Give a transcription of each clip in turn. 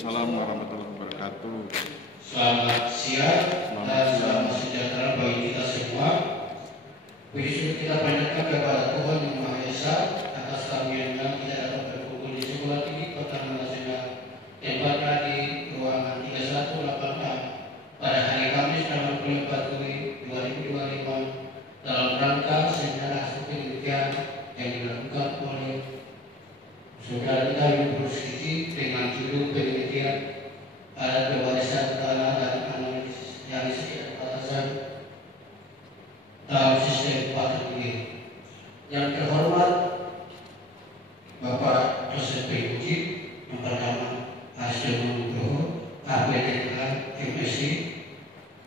Waalaikumsalam warahmatullahi wabarakatuh. Selamat siang dan selamat sejahtera bagi kita semua. Puji kita panjatkan kepada Tuhan Yang Maha Esa atas karunia-Nya kita dapat berkumpul di sekolah tinggi pertahanan nasional tempatnya di ruangan 3186 pada hari Kamis tanggal 24 Juli 2025 dalam rangka seminar hasil penelitian yang dilakukan oleh saudara kita Yunus Kiki dengan judul penelitian alat pewarisan tanah dan analisis batasan dalam sistem paten ini. Yang terhormat Bapak dosen PUJ, yang pertama Hasdem Nugroho, APTK MSc,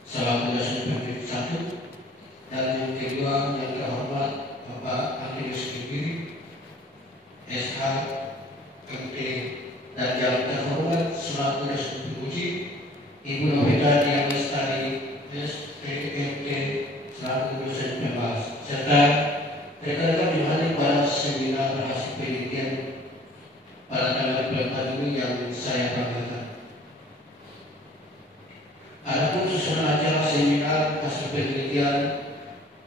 selaku dosen pendidik 1, dan yang kedua yang terhormat Bapak Antinus Kibiri, SH MT, dan yang terhormat selaku dosen PUJ Ibu Novita Dian Lestari STMT selaku dosen pembahas, serta rekan-rekan yang hadir pada seminar hasil penelitian pada tanggal 24 Juli yang saya banggakan. Adapun susunan acara seminar hasil penelitian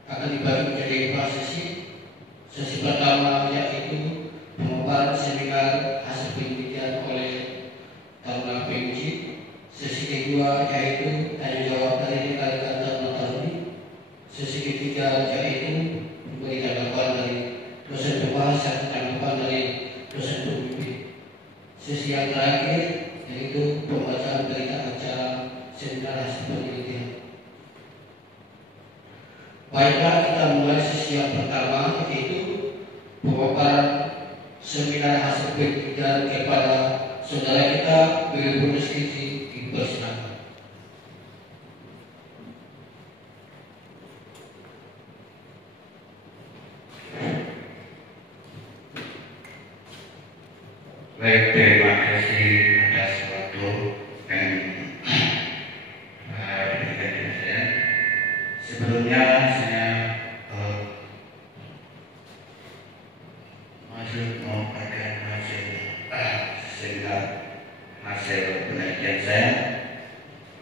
akan dibagi menjadi dua sesi. Sesi pertama yaitu pemaparan seminar hasil penelitian oleh Taruna PUJ. Sesi kedua yaitu tanya jawab dari rekan-rekan Taruna. Sesi ketiga yaitu memberi tanggapan dari dosen pembahas dan tanggapan dari dosen pembimbing. Sesi yang terakhir yaitu pembacaan berita acara seminar hasil penelitian. Baiklah, kita mulai sesi yang pertama yaitu pemaparan seminar hasil penelitian kepada saudara kita Yunus Kiki. Dipersilakan. Baik, terima kasih atas waktu dan pendidikan saya. Sebelumnya saya masuk mengumpulkan hasil seminar hasil penelitian saya.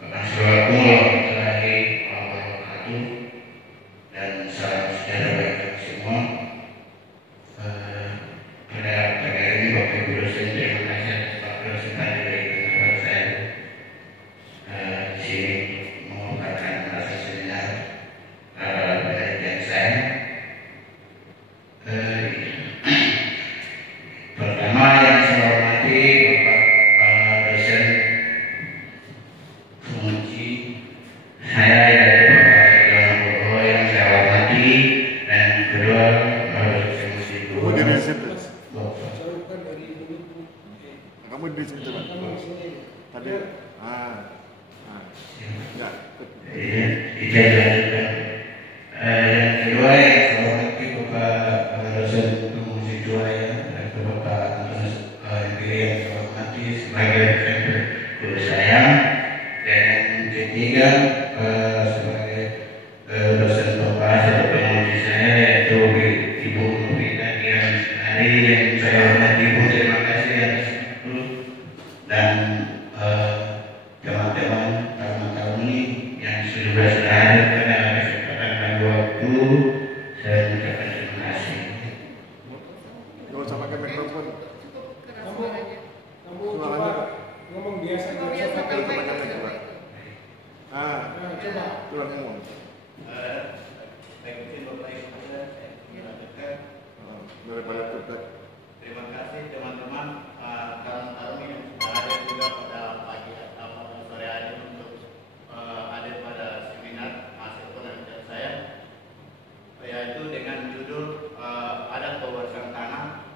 Assalamualaikum warahmatullahi wabarakatuh dan salam sejahtera bagi kita semua. Pada pagi ini Bapak Ibu dosen, terima kasih atas waktu dosen tadi berikan kepada saya di sini mengumpulkan hasil seminar penelitian saya. Pertama yang saya hormati Bapak dosen penguji saya yaitu Bapak Idon Nugroho yang saya hormati, dan kedua dosen musik guru. Kamu di situ Pak. Tadi. Ya. Ijazah. Yang kedua yang saya hormati Bapak dosen musik dua ya, dan Bapak yang saya hormati sebagai guru saya, dan yang ketiga sebagai dosen pembahas atau penguji saya yaitu Ibu Novita Dian Lestari yang saya hormati. Ibu, terima kasih atas itu, dan teman-teman kawan-kawan ini yang sudah hadir pada kesempatan dan waktu, saya mengucapkan terima kasih. Gak usah pakai mikrofon. Coba ngomong biasa Coba. Coba ngomong. Baik, mungkin Bapak Ibu saya menyampaikan Daripada kita. terima kasih teman-teman kawan-kawan yang sudah hadir juga pada pagi atau sore hari untuk hadir pada seminar hasil penelitian saya, yaitu dengan judul adat pewarisan tanah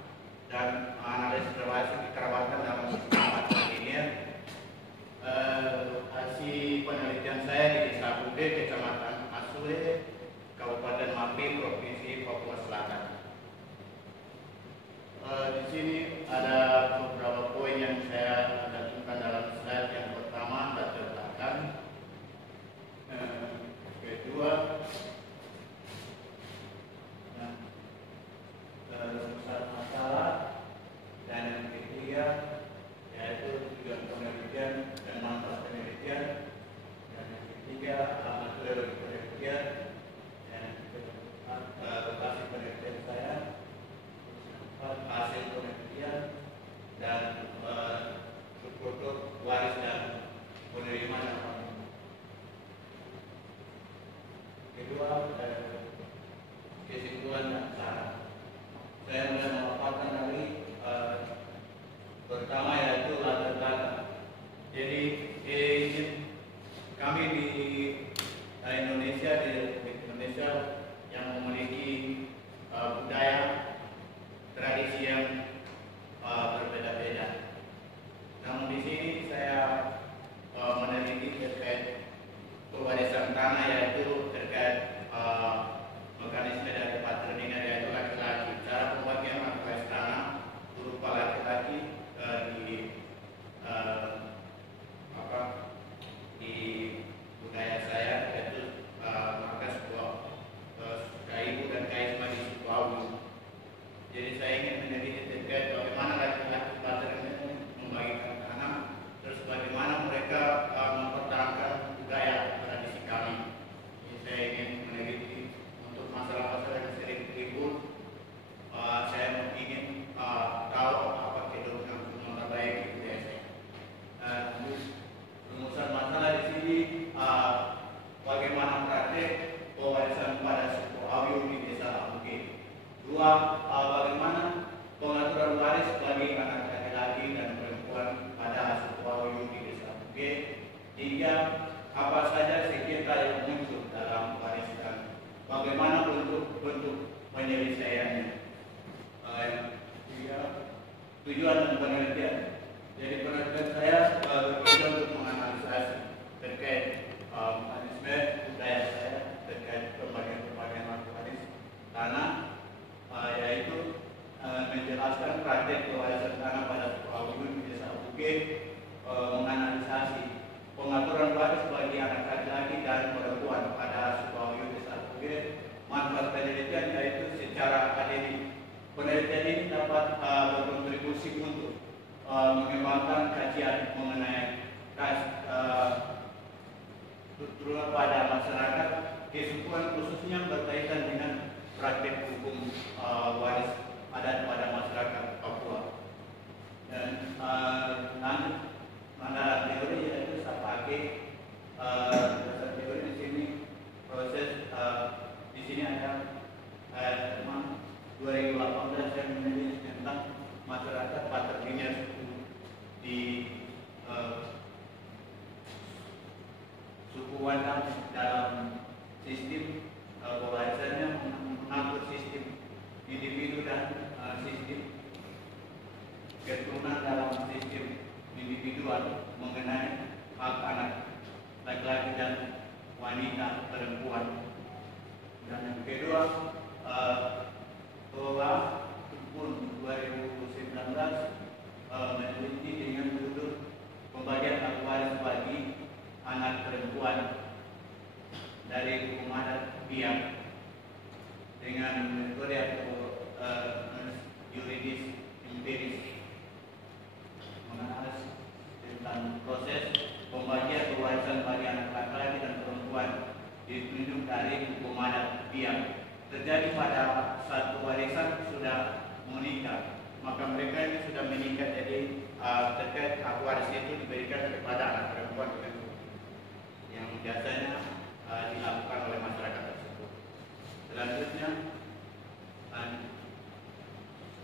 dan analisis kekerabatan dalam sistem paten ini. Hasil penelitian saya di Desa Bude, Kecamatan Asure, Kabupaten Mapi, Provinsi Papua Selatan. Di sini ada beberapa poin yang saya cantumkan dalam slide. Yang pertama latar belakang, kedua rumusan masalah, dan yang ketiga yaitu tujuan penelitian. saya ingin meneliti terkait bagaimana laki-laki Batak ini membagikan tanah, terus bagaimana mereka mempertahankan budaya tradisi kami. Jadi saya ingin meneliti untuk masalah-masalah yang sering timbul. Saya ingin tahu apa kedorongan untuk memperbaiki budaya saya. Rumusan masalah di sini bagaimana praktek pewarisan pada suku Awiu di desa Amuge. Dua, bagaimana pengaturan waris bagi anak laki-laki dan perempuan pada suku Awiu di desa Amuge. Tiga, apa saja sengketa yang muncul dalam warisan. Bagaimana bentuk penyelesaiannya. Tujuan dan penelitian. Jadi penelitian saya bertujuan untuk menganalisis terkait mekanisme budaya saya terkait pembagian waris tanah, yaitu menjelaskan praktek pewarisan tanah pada suku Awiu di desa Amuge, menganalisasi pengaturan waris bagi anak laki-laki dan perempuan pada suku Awiu di desa Amuge. Manfaat penelitian yaitu secara akademik. Penelitian ini dapat berkontribusi untuk mengembangkan kajian mengenai struktural pada masyarakat kesukuan khususnya berkaitan dengan praktek hukum waris adat pada masyarakat Papua. Dan mandaran teori yaitu saya pakai dasar teori di sini proses di sini ada 2018 yang meneliti tentang masyarakat paterginya di suku Wadang dalam sistem pewarisannya mengatur sistem individu dan sistem keturunan dalam sistem individual mengenai hak anak laki-laki dan wanita perempuan. Dan yang kedua, bahwa pun 2019 meneliti dengan judul pembagian hak waris bagi anak perempuan dari hukum adat Biak dengan metode atau yuridis empiris, menganalisis tentang proses pembagian warisan bagi anak laki-laki dan perempuan ditunjuk dari hukum adat Biak. Terjadi pada satu warisan sudah menikah, maka mereka ini sudah menikah, jadi terkait hak waris itu diberikan kepada anak perempuan yang biasanya dilakukan oleh masyarakat tersebut. Selanjutnya,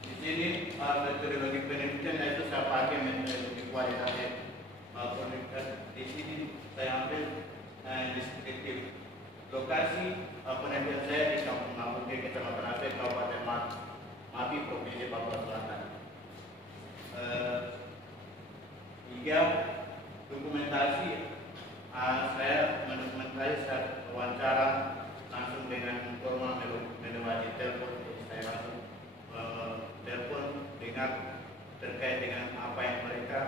di sini metodologi penelitian yaitu saya pakai metodologi kualitatif penelitian. Di sini saya ambil deskriptif lokasi penelitian saya di Kampung Amuge, Kecamatan Aceh, Kabupaten Mapi, Provinsi Papua Selatan. Tiga, dokumentasi. Saya mendokumentasi saat wawancara langsung dengan informal melewati telepon. Saya langsung telepon dengar terkait dengan apa yang mereka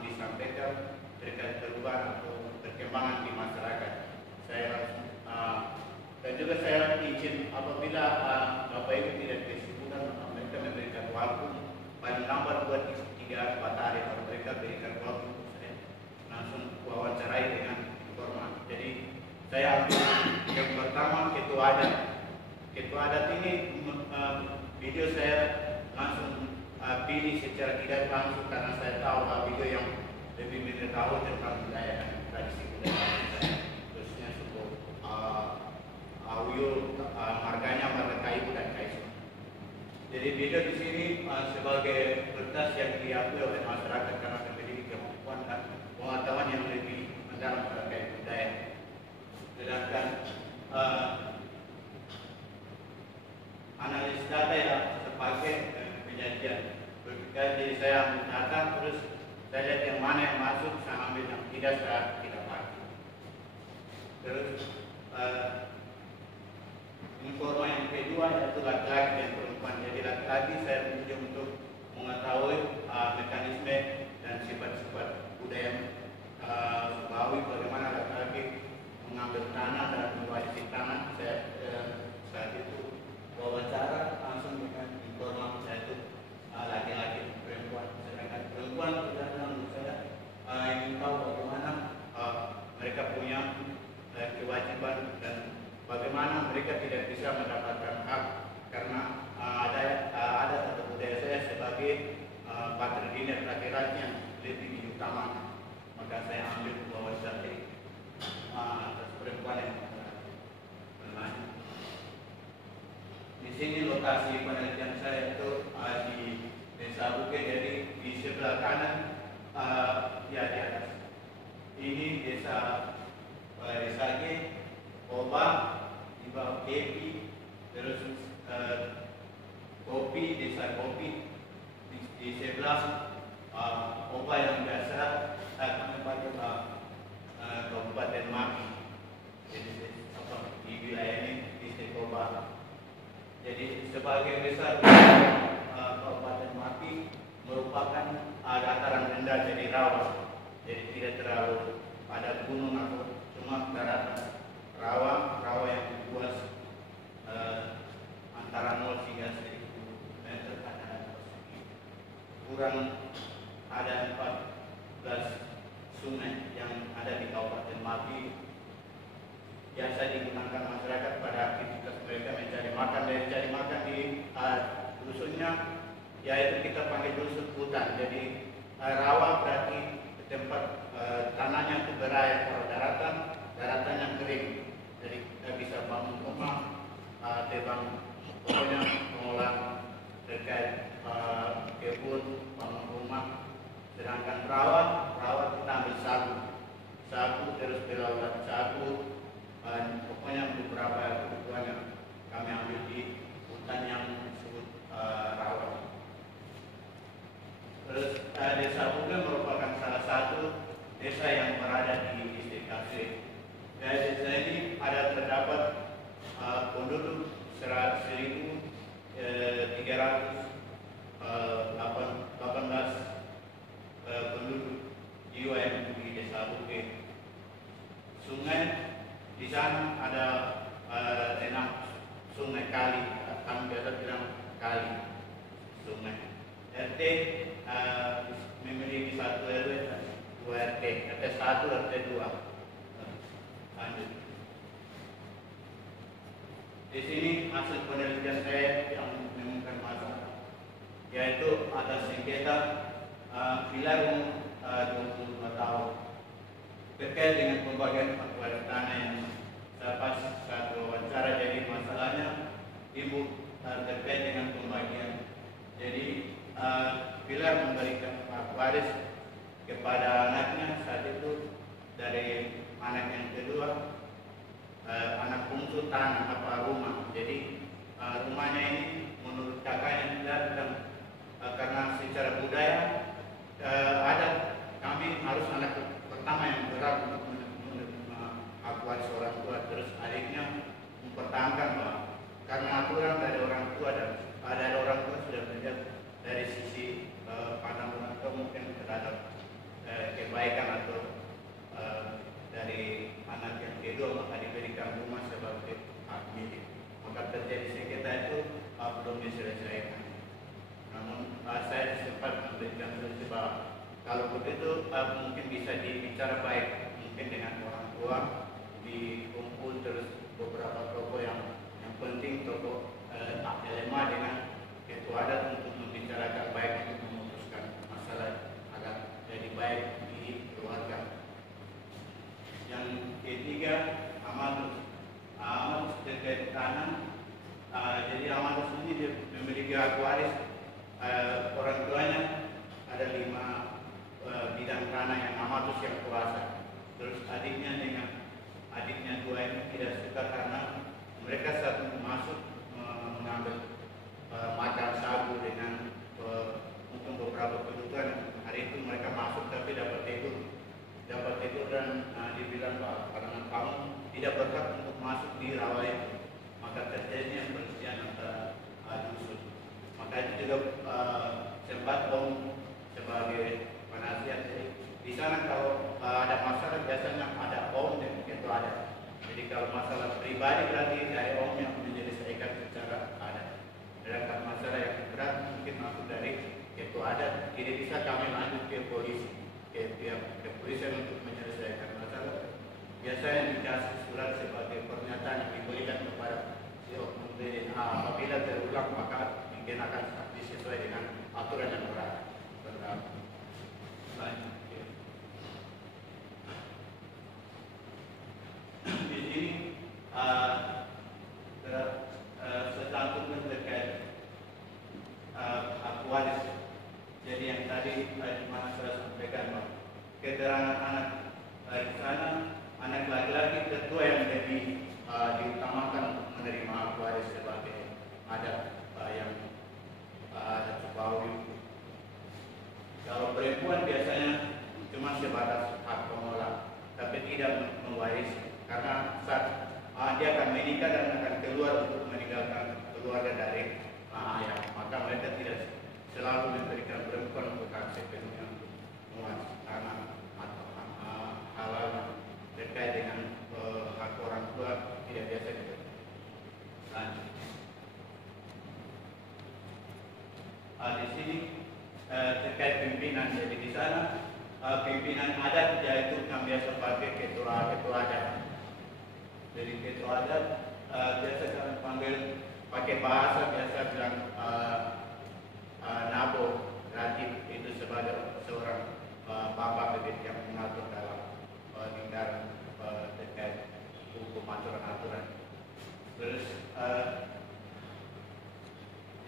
disampaikan terkait perubahan atau perkembangan di masyarakat. Saya langsung dan juga saya izin apabila Bapak Ibu tidak kesimpulan, mereka memberikan waktu pada lambat buat 3-4 hari, kalau mereka berikan waktu saya langsung wawancarai dengan informal. Jadi saya ambil yang pertama ketua adat. Ketua adat ini video saya langsung pilih secara tidak langsung karena saya tahu video yang lebih mengetahui tentang budaya dan tradisi budaya saya, khususnya suku Awiu, marganya marga Kaibu dan Kaisu. Jadi video di sini sebagai kertas yang diakui oleh masyarakat karena memiliki kemampuan dan pengetahuan yang lebih mendalam terkait budaya. Sedangkan analisis data yang sebagai penyajian. Jadi saya ambil data, terus saya lihat yang mana yang masuk, saya ambil yang tidak, saya tidak pakai. Terus informa yang kedua yaitu laki-laki dan perempuan. Jadi laki-laki saya tuju untuk mengetahui mekanisme dan sifat-sifat budaya Bawi, bagaimana laki-laki mengambil tanah dan mewarisi tanah. Saya saat itu wawancara langsung dengan informa yaitu lebih utama. Maka saya ambil bahwa dari atas perempuan yang bermain. Di sini lokasi penelitian saya itu di Desa Bukit, jadi di sebelah kanan ya di atas. Ini desa G, Oba, di bawah Kepi, terus Kopi, desa Kopi, di sebelah Oba yang biasa kami pakai Kabupaten Maki. Jadi di wilayah ini di Oba. Jadi sebagai besar Kabupaten Maki merupakan dataran rendah, jadi rawa. Jadi tidak terlalu ada gunung atau cuma daratan rawa yang luas antara 0 hingga 1000 meter kanan persegi. Kurang ada 14 sungai yang ada di Kabupaten Maki. Biasa digunakan masyarakat pada aktivitas mereka mencari makan. Dari cari makan di dusunnya, yaitu kita panggil dusun hutan. Jadi rawa berarti tempat tanahnya itu berair. Kalau daratan yang kering. Jadi kita bisa bangun rumah, tebang, pokoknya mengolah terkait kebun, bangun rumah. Sedangkan rawa kita ambil sagu terus belaulat sagu. Pokoknya beberapa kebutuhan yang kami ambil di hutan yang disebut rawa. Terus Desa Bukit merupakan salah satu desa yang berada di distrik Aceh. Dari desa ini ada terdapat penduduk 1.318 penduduk jiwa yang di Desa Bukit. Sungai di sana ada 6 sungai kali, kami biasa bilang kali sungai. RT memiliki 1 RW dan 2 RT, RT 1, RT 2. Lanjut. Di sini hasil penelitian saya yang menemukan masalah, yaitu ada sengketa pilar umur 22 tahun terkait dengan pembagian akuarium tanah yang saya pas saat wawancara. Jadi masalahnya ibu terkait dengan pembagian. Jadi pilar memberikan waris kepada anaknya saat itu. Dari anak yang kedua, anak bungsu tanah rumah. Jadi rumahnya ini menurut kakaknya tidak, dan karena secara budaya ada, kami harus anak pertama yang berat untuk menerima hak waris orang tua. Terus adiknya mempertahankan bahwa karena aturan dari orang tua, dan dari orang tua sudah melihat dari sisi pandang orang tua mungkin terhadap kebaikan atau dari anak yang kedua, maka diberikan rumah sebagai hak milik. Maka terjadi sengketa itu belum diselesaikan. Namun saya sempat memberikan solusi bahwa kalau begitu mungkin bisa dibicara baik, mungkin dengan orang tua, dikumpul terus beberapa tokoh yang penting, tokoh LMA dengan ketua adat untuk membicarakan baik, untuk memutuskan masalah agar jadi baik di keluarga. Yang ketiga, amatus terkait tanah. Jadi amatus ini dia memiliki hak waris. Orang tuanya ada 5 bidang tanah yang amatus yang kuasa. Terus adiknya dengan adiknya 2 ini tidak suka karena mereka saat masuk mengambil makan sagu dengan mungkin beberapa kebutuhan. Hari itu mereka masuk tapi dapat tidur dan dibilang bahwa karena kamu tidak berhak untuk masuk di rawa itu, maka terjadinya perselisihan antara dusun. Maka itu juga sempat sebagai penasihat. Jadi di sana kalau ada masalah biasanya ada dan ketua adat. Jadi kalau masalah pribadi berarti dari yang menyelesaikan secara adat. Sedangkan masalah yang berat mungkin masuk dari ketua adat, tidak bisa kami lanjut ke polisi, ke pihak kepolisian untuk menyelesaikan masalah. Biasanya dikasih surat sebagai pernyataan yang diberikan kepada si oknum BDN. Apabila terulang maka mungkin akan sesuai dengan aturan yang berlaku. Jadi yang tadi mana saya sampaikan, Pak, keterangan anak di sana, anak laki-laki ketua yang lebih diutamakan untuk menerima hak waris sebagai adat yang adat Subawi. Kalau perempuan biasanya cuma sebatas hak pengolah, tapi tidak mewarisi, karena saat dia akan menikah dan akan keluar untuk meninggalkan keluarga dari ayah, maka mereka tidak selalu memberikan perempuan untuk hak sepenuhnya untuk mewarisi tanah atau hal-hal yang terkait dengan hak orang tua tidak biasa dilakukan. Di sini terkait pimpinan, jadi di sana pimpinan adat yaitu yang biasa pakai ketua adat. Jadi ketua adat biasa kami panggil pakai bahasa biasa bilang nabo ratib, itu sebagai seorang bapak begitu yang mengatur dalam lingkaran terkait hukum aturan-aturan. Terus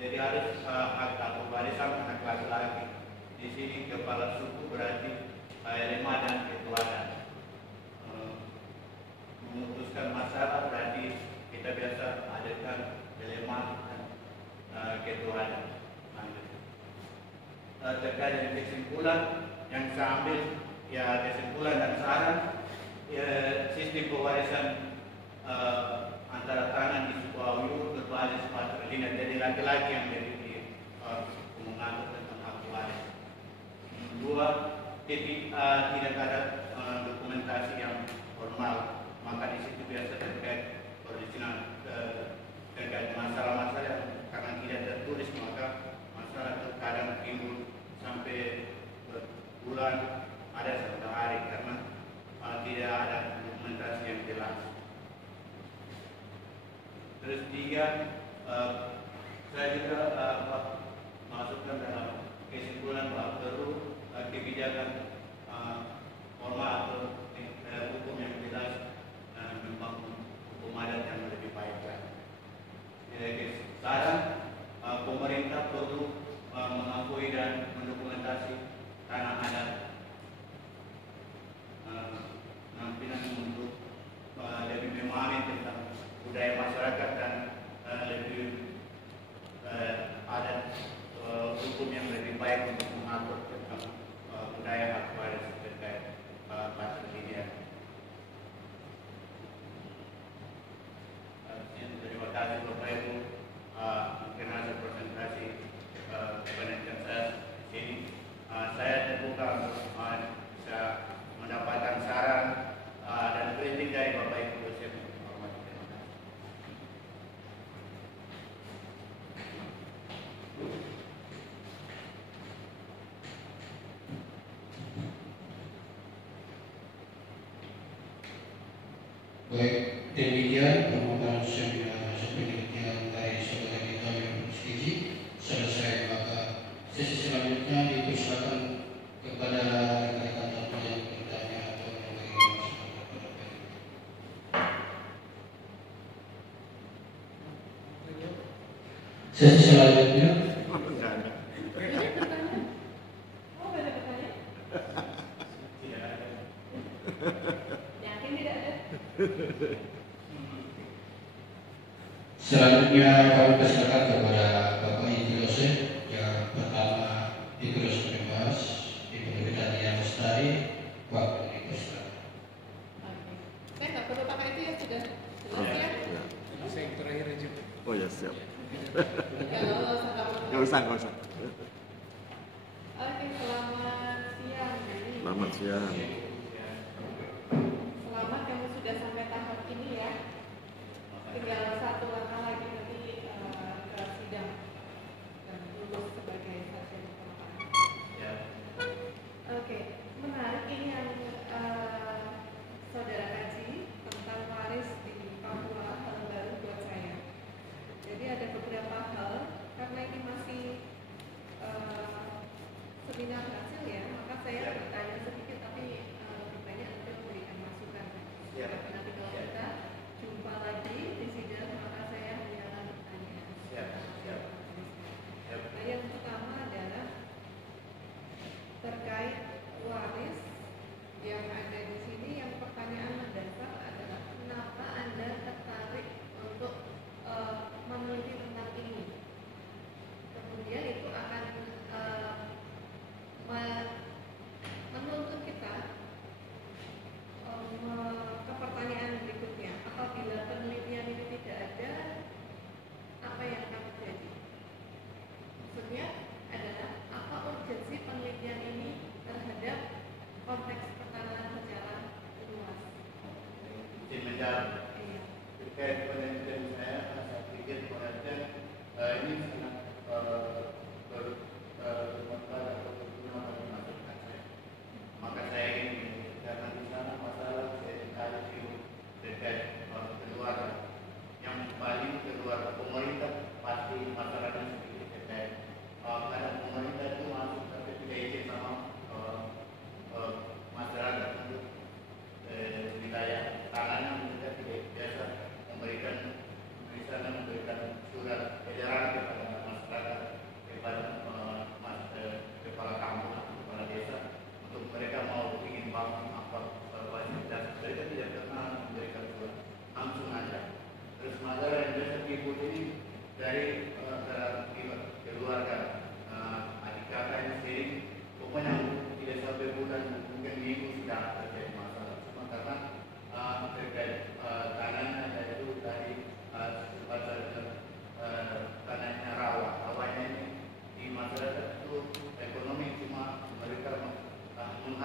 jadi harus hak atau warisan anak laki-laki. Di sini kepala suku berarti lema dan ketua adat. Memutuskan masalah berarti kita biasa adakan lema dan ketua adat. Terkait dengan kesimpulan yang saya ambil, ya kesimpulan dan saran, ya, sistem pewarisan antara tanah di suku Ayu berbasis patrilineal, jadi laki-laki yang jadi mengatur tentang hak waris. Dua, tidak ada dokumentasi yang formal, maka di situ biasa terkait original terkait masalah-masalah yang karena tidak tertulis, maka masalah terkadang timbul sampai berbulan, ada satu hari karena tidak ada dokumentasi yang jelas. Terus tiga, saya juga masukkan dalam kesimpulan bahwa perlu kebijakan formal atau hukum yang jelas dan membangun hukum adat yang lebih baik lagi. Jadi saran pemerintah perlu mengakui dan mendokumentasi tanah adat nampilan untuk lebih memahami tentang budaya masyarakat dan lebih ada hukum yang lebih baik untuk mengatur tentang budaya hak waris terkait patrilineal. Terima kasih Bapak Ibu, mungkin hasil presentasi penelitian saya di sini. Saya terbuka untuk bisa mendapatkan saran dan kritik dari Bapak Ibu dosen. Baik, demikian pembukaan seminar penelitian dari saudara kita yang bersetuju selesai, maka sesi selanjutnya dipersilakan kepada rekan-rekan tamu yang bertanya atau memberi masukan. Sesi selanjutnya kami persilakan kepada Bapak Ibu dosen. Yang pertama Ibu dosen bebas, Ibu Nurhidayah Lestari, waktu dipersilakan. Saya nggak perlu pakai itu ya, sudah jelas ya. Saya yang terakhir aja. Oh ya, siap. Kalau Nggak usah. Oke, selamat siang. Selamat siang. Selamat kamu sudah sampai tahap ini ya. Tinggal satu langkah lagi nanti ke sidang dan lulus sebagai sarjana pengacara. Oke, menarik ini yang saudara kaji tentang waris di Papua, hal baru buat saya. Jadi ada beberapa hal, karena ini masih seminar hasil ya, maka saya bertanya sedikit tapi lebih banyak nanti memberikan masukan. Nanti kalau kita jumpa lagi di sidang, maka saya hanya bertanya. Nah, yang pertama adalah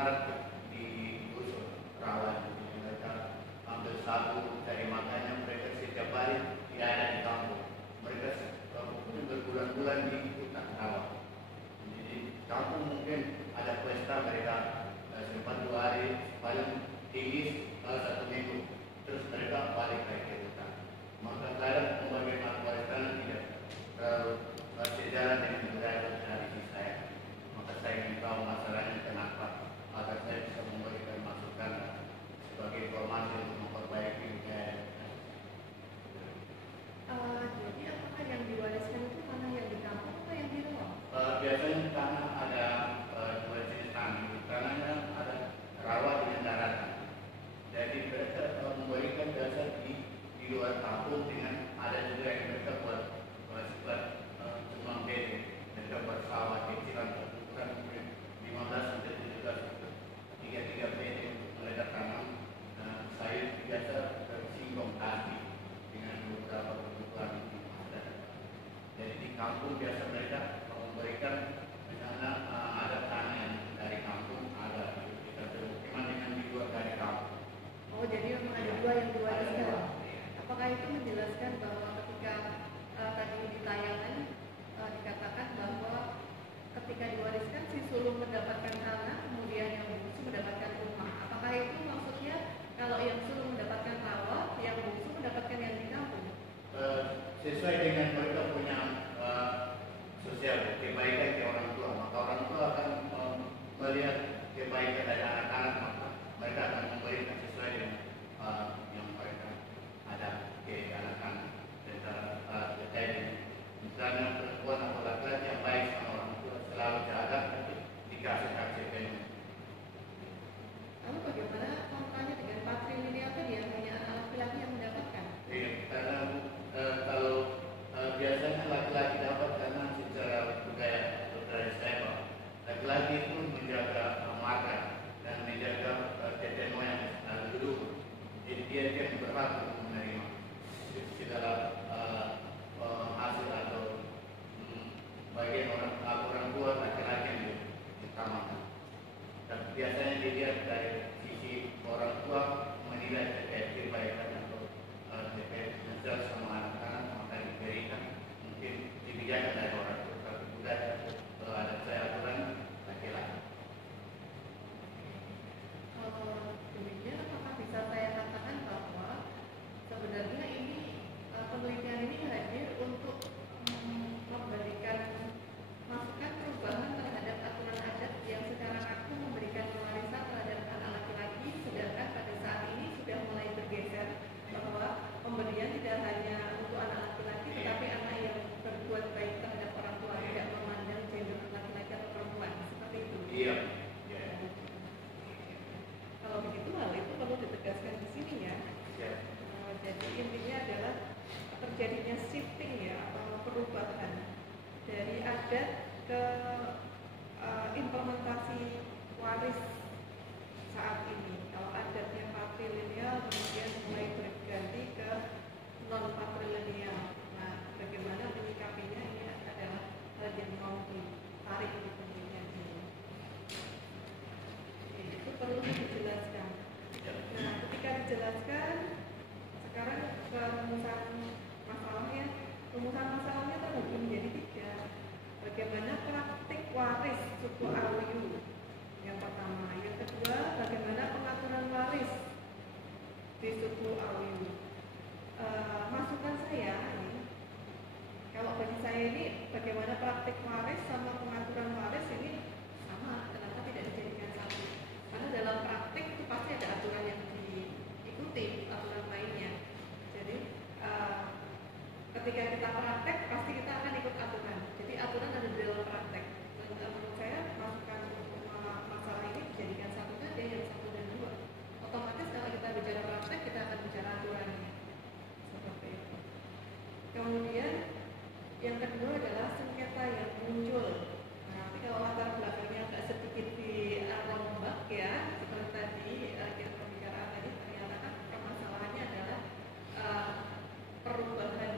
maret digusur rawan. Mereka ambil sabu dari makanya mereka setiap hari tidak ada di kampung. Mereka mungkin berbulan-bulan di hutan rawa. Jadi kampung mungkin ada pesta mereka sempat 2 hari paling tinggi 1 minggu, terus mereka balik lagi ke hutan. Maka kadang pembagian hak waris tanah tidak terlalu sejalan dengan budaya tradisi saya. Maka saya ingin tahu masalahnya kenapa, agar saya bisa memberikan masukan sebagai informasi untuk memperbaiki budaya. Jadi apakah yang diwariskan itu tanah yang di kampung atau yang di rawa? Biasanya tanah ada 2 jenis tanah. Tanahnya ada rawa dengan daratan. Jadi mereka memberikan dasar di luar kampung dengan ada juga yang mereka buat sifat cuma beda. Mereka buat sawah kecilan ukuran mungkin 15 sampai 17 3 beda untuk mereka tanam sayur biasa bersinggung tadi dengan beberapa kebutuhan masyarakat. Jadi di kampung biasa mereka memberikan misalnya ada tanah yang dari kampung, ada kita berhubungan dengan di luar dari kampung. Oh, jadi memang ada 2 yang diwariskan. Apakah itu menjelaskan bahwa ketika tadi di tayangan dikatakan bahwa ketika diwariskan si sulung mendapatkan tanah, kemudian yang bungsu mendapatkan rumah. Apakah itu maksudnya kalau yang sulung mendapatkan rawa, yang bungsu mendapatkan yang di kampung? Sesuai dengan mereka punya sosial kebaikan ke orang tua, maka orang tua akan melihat kebaikan dari anak-anak, maka mereka akan memberikan sesuai dengan yang mereka ada ke anak-anak. Terkait dengan misalnya perempuan atau laki-laki yang baik sama orang tua selalu jaga, dikasih kasihkan. Lalu bagaimana kontranya dengan patrilineal tadi yang hanya anak laki-laki yang mendapatkan? Iya, karena kalau biasanya laki-laki dapat karena secara budaya saya laki-laki itu menjaga marga dan menjaga nenek moyang dulu. Jadi dia yang berhak untuk menerima segala hasil atau bagian orang tua laki-laki yang diutamakan. Dan biasanya dilihat dari sisi orang tua menilai terkait kebaikan atau terkait mental sama anak-anak, maka diberikan mungkin dibijakan dari orang tua. Tapi budaya ada saya aturan laki-laki. Demikian, apakah bisa saya katakan bahwa sebenarnya ini penelitian ini hadir untuk memberikan masukan perubahan terhadap aturan adat yang secara aku memberikan warisan terhadap anak laki-laki, sedangkan pada saat ini sudah mulai bergeser bahwa pemberian tidak hanya untuk anak laki-laki, tetapi anak yang berbuat baik terhadap orang tua, tidak memandang gender laki-laki atau perempuan, seperti itu. Iya. Kalau begitu hal itu perlu ditegaskan di sini ya. Jadi intinya adalah terjadinya shifting ya, perubahan dari adat ke implementasi waris saat ini. Kalau adatnya patrilineal kemudian mulai berganti ke non patrilineal. Nah, bagaimana menyikapinya ini adalah hal yang mau ditarik di penelitian ini. Itu perlu dijelaskan. Nah, ketika dijelaskan, sekarang rumusan masalahnya terbagi menjadi 3. Bagaimana praktik waris suku Awiyu yang pertama, yang kedua bagaimana pengaturan waris di suku Awiyu. Masukan saya ini, kalau bagi saya ini bagaimana praktik waris sama pengaturan waris ini sama, kenapa tidak dijadikan satu? Karena dalam praktik itu pasti ada aturan yang diikuti, aturan lainnya. Jadi ketika kita praktek pasti kita akan ikut aturan. Jadi aturan ada di dalam praktek. Dan menurut saya masukan untuk masalah ini dijadikan satu saja, yang 1 dan 2. Otomatis kalau kita bicara praktek kita akan bicara aturannya. Seperti itu. Kemudian yang kedua adalah sengketa yang muncul. Nah, tapi kalau latar belakangnya agak sedikit dirombak ya, seperti tadi kita pembicaraan tadi, ternyata kan permasalahannya adalah perubahan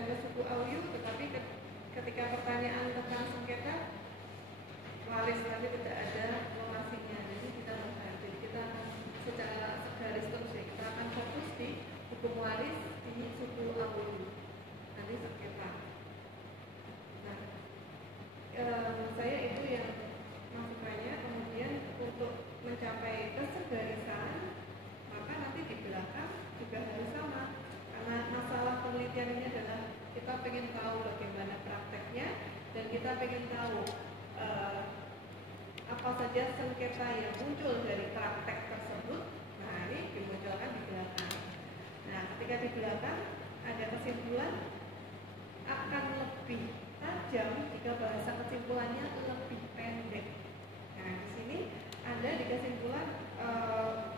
sudah ke suku Auyu, tetapi ketika pertanyaan tentang sengketa waris tapi tidak ada lokasinya, jadi kita akan secara segaris terus ya, kita akan fokus di hukum waris di suku Auyu, nanti sengketa. Nah, saya itu yang masukannya. Kemudian untuk mencapai kesegarisan, maka nanti di belakang juga harus sama, karena masalah penelitian ini adalah kita pengen tahu bagaimana prakteknya dan kita pengen tahu apa saja sengketa yang muncul dari praktek tersebut. Nah, ini dimunculkan di belakang. Nah, ketika di belakang ada kesimpulan, akan lebih tajam jika bahasa kesimpulannya lebih pendek. Nah, di sini Anda di kesimpulan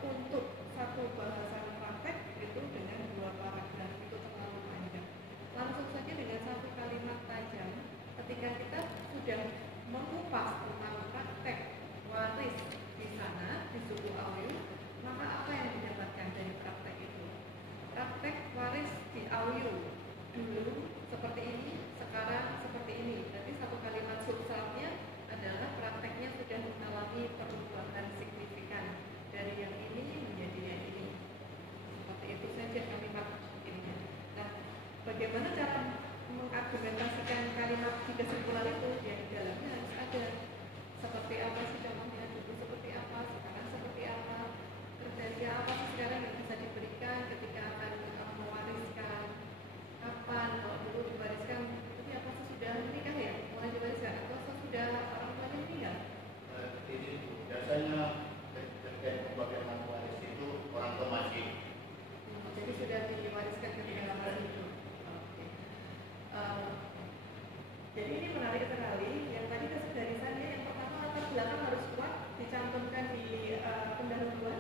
untuk satu bahasan praktek itu dengan 2 paragraf itu terlalu panjang. Langsung saja dengan 1 kalimat tajam. Ketika kita sudah mengupas tentang praktek waris di sana di suku Auyu, maka apa yang didapatkan dari praktek itu? Praktek waris di Auyu dulu seperti ini, sekarang seperti ini. Berarti 1 kalimat substratnya adalah prakteknya sudah mengalami perubahan signifikan dari yang ini menjadi yang ini. Seperti itu saja kalimat ini. Nah, bagaimana cara mengargumentasikan kalimat di kesimpulan itu? Ya, di dalamnya harus ada seperti apa sih contohnya, dulu seperti apa, sekarang seperti apa, kriteria apa sih sekarang yang bisa diberikan ketika akan mewariskan, kapan, kalau dulu diwariskan itu apa sih, sudah menikah ya, mulai diwariskan atau sudah orang tuanya meninggal? Biasanya terkait pembagian waris itu orang tua masih. Jadi sudah diwariskan ketika awal itu. Oke. Jadi ini menarik sekali. Yang tadi kesegarisannya, yang pertama latar belakang harus kuat, dicantumkan di pendahuluan.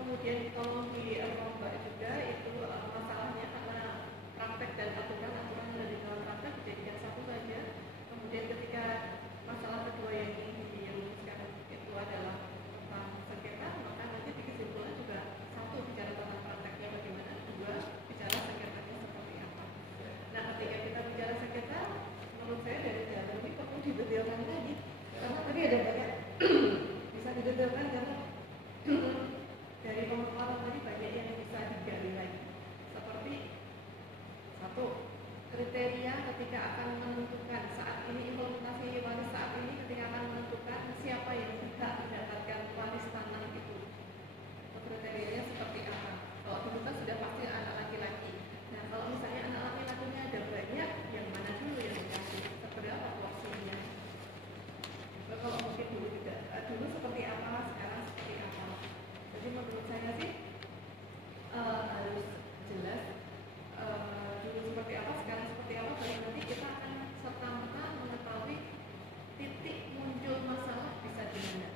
Kemudian tolong dirombak juga itu masalahnya, karena praktek dan aturan yang ada di dalam praktek dijadikan satu saja. Kemudian ketika masalah kedua yang ingin dirumuskan itu adalah tentang sengketa, maka nanti di kesimpulan juga 1 bicara tentang prakteknya bagaimana, 2 bicara sengketanya seperti apa. Nah, ketika kita bicara sengketa, menurut saya dari dalam ini perlu didetailkan lagi, karena tadi ada banyak bisa didetailkan, karena dari pemaparan tadi banyak yang bisa digali lagi. Seperti 1, kriteria ketika akan menentukan saat ini implementasi waris saat ini, ketika akan menentukan siapa yang berhak mendapatkan waris tanah itu. Kriterianya seperti apa? Kalau dulu kan sudah pasti anak laki-laki. Nah, kalau misalnya anak laki-lakinya ada banyak, yang mana dulu yang dikasih? Seperti apa porsinya? Kalau mungkin dulu tidak, dulu seperti apa, sekarang seperti apa? Jadi menurut saya sih harus jelas dulu seperti apa, sekarang seperti apa, baru nanti kita akan serta-merta mengetahui titik muncul masalah bisa di mana.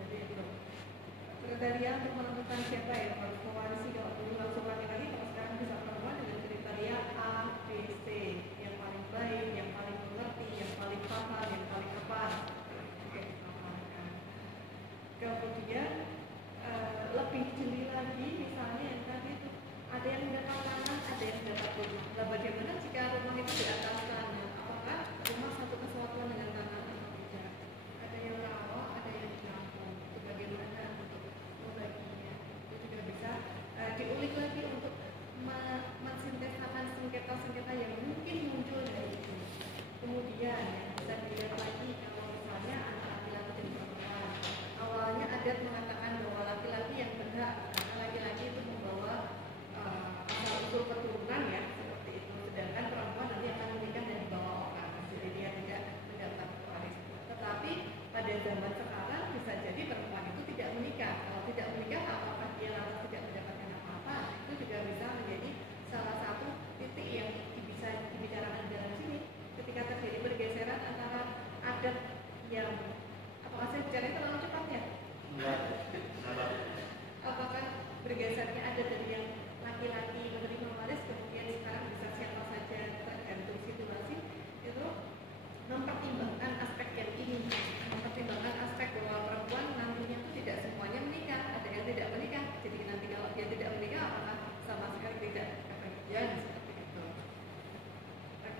Jadi itu kriteria untuk menentukan siapa yang harus mewarisi. Kalau dulu langsung laki-laki, kalau sekarang bisa perempuan dengan kriteria A, B, C, yang paling baik, yang paling mengerti, yang paling paham, yang paling apa. Oke, pahamkan. Kemudian lebih jeli lagi, misalnya yang tadi itu ada yang mendapat tanah, ada yang mendapat rumah. Nah, bagaimana jika rumah itu di atas tanah? Apakah rumah satu kesatuan dengan tanah atau tidak? Ada yang rawa, ada yang di kampung. Itu bagaimana untuk membaginya? Itu juga bisa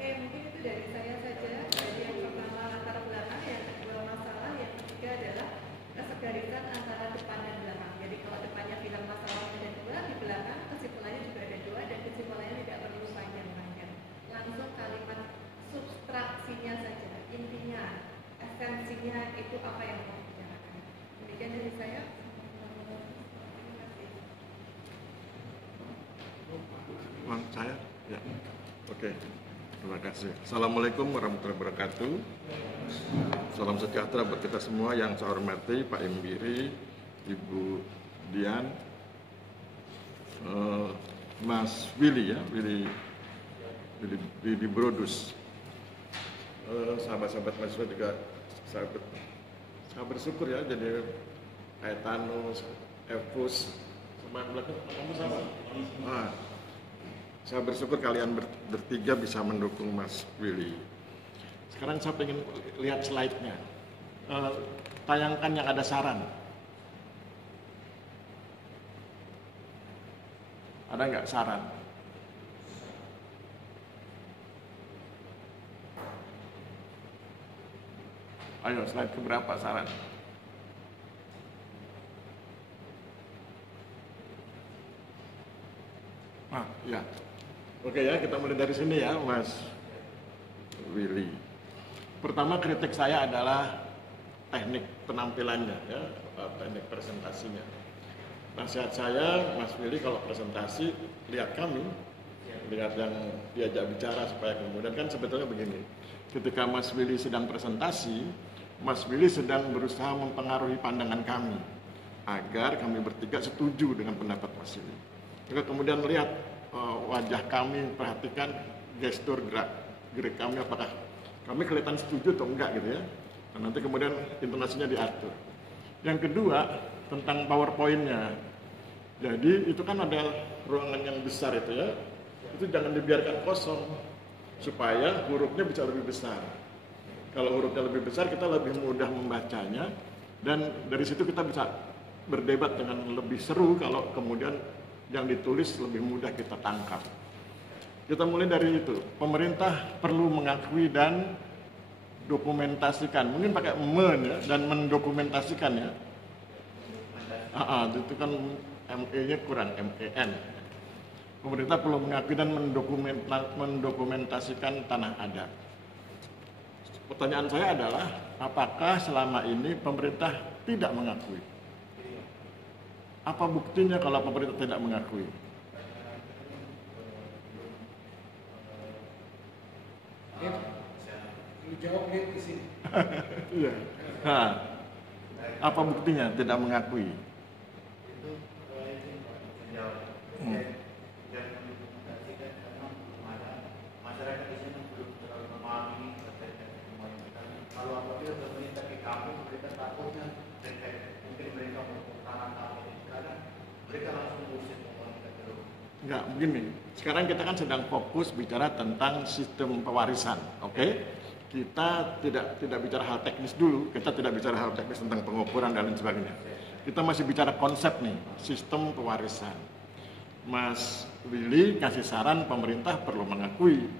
Oke, mungkin itu dari saya saja. Jadi yang pertama latar belakang, yang kedua masalah, yang ketiga adalah kesegarisan antara depan dan belakang. Jadi kalau depannya bilang masalahnya ada dua, di belakang kesimpulannya juga ada dua, dan kesimpulannya tidak perlu panjang-panjang. Langsung kalimat substraksinya saja, intinya, esensinya itu apa yang mau dibicarakan. Demikian dari saya. Bang, saya? Ya. Oke. Terima kasih. Assalamualaikum warahmatullahi wabarakatuh. Salam sejahtera buat kita semua yang saya hormati, Pak Imbiri, Ibu Dian, Mas Willy ya, Willy Brodus. Sahabat-sahabat mahasiswa juga saya bersyukur ya, jadi Aetanus, Evus, sama belakang kamu sama. Saya bersyukur kalian bertiga bisa mendukung Mas Willy. Sekarang saya pengen lihat slide-nya. Tayangkan yang ada saran. Ada nggak saran? Ayo, slide keberapa saran? Ya. Oke ya, kita mulai dari sini ya, Mas Willy. Pertama kritik saya adalah teknik penampilannya, ya, teknik presentasinya. Nasihat saya, Mas Willy, kalau presentasi lihat kami, lihat yang diajak bicara supaya kemudian kan sebetulnya begini. Ketika Mas Willy sedang presentasi, Mas Willy sedang berusaha mempengaruhi pandangan kami agar kami bertiga setuju dengan pendapat Mas Willy. Jika kemudian lihat wajah kami, perhatikan gestur gerak kami, apakah kami kelihatan setuju atau enggak gitu ya. Dan nanti kemudian intonasinya diatur. Yang kedua tentang PowerPoint-nya. Jadi itu kan ada ruangan yang besar itu ya. Itu jangan dibiarkan kosong supaya hurufnya bisa lebih besar. Kalau hurufnya lebih besar kita lebih mudah membacanya, dan dari situ kita bisa berdebat dengan lebih seru kalau kemudian yang ditulis lebih mudah kita tangkap. Kita mulai dari itu. Pemerintah perlu mengakui dan dokumentasikan. Mungkin pakai ya, dan mendokumentasikan ya. Itu kan ME-nya kurang, MEN. Pemerintah perlu mengakui dan mendokumentasikan tanah adat. Pertanyaan saya adalah, apakah selama ini pemerintah tidak mengakui? Apa buktinya kalau pemerintah tidak mengakui? Lu jawab lihat di sini. Iya. Apa buktinya tidak mengakui? Masyarakat di sini belum terlalu memahami terkait dengan semuanya. Kalau apabila pemerintah ke kampung, mereka takutnya terkait mungkin mereka mau tanah sekarang, mereka langsung usir komunitas dulu. Enggak, begini. Sekarang kita kan sedang fokus bicara tentang sistem pewarisan, oke? Kita tidak bicara hal teknis dulu, kita tidak bicara hal teknis tentang pengukuran dan lain sebagainya. Kita masih bicara konsep nih, sistem pewarisan. Mas Willy kasih saran pemerintah perlu mengakui.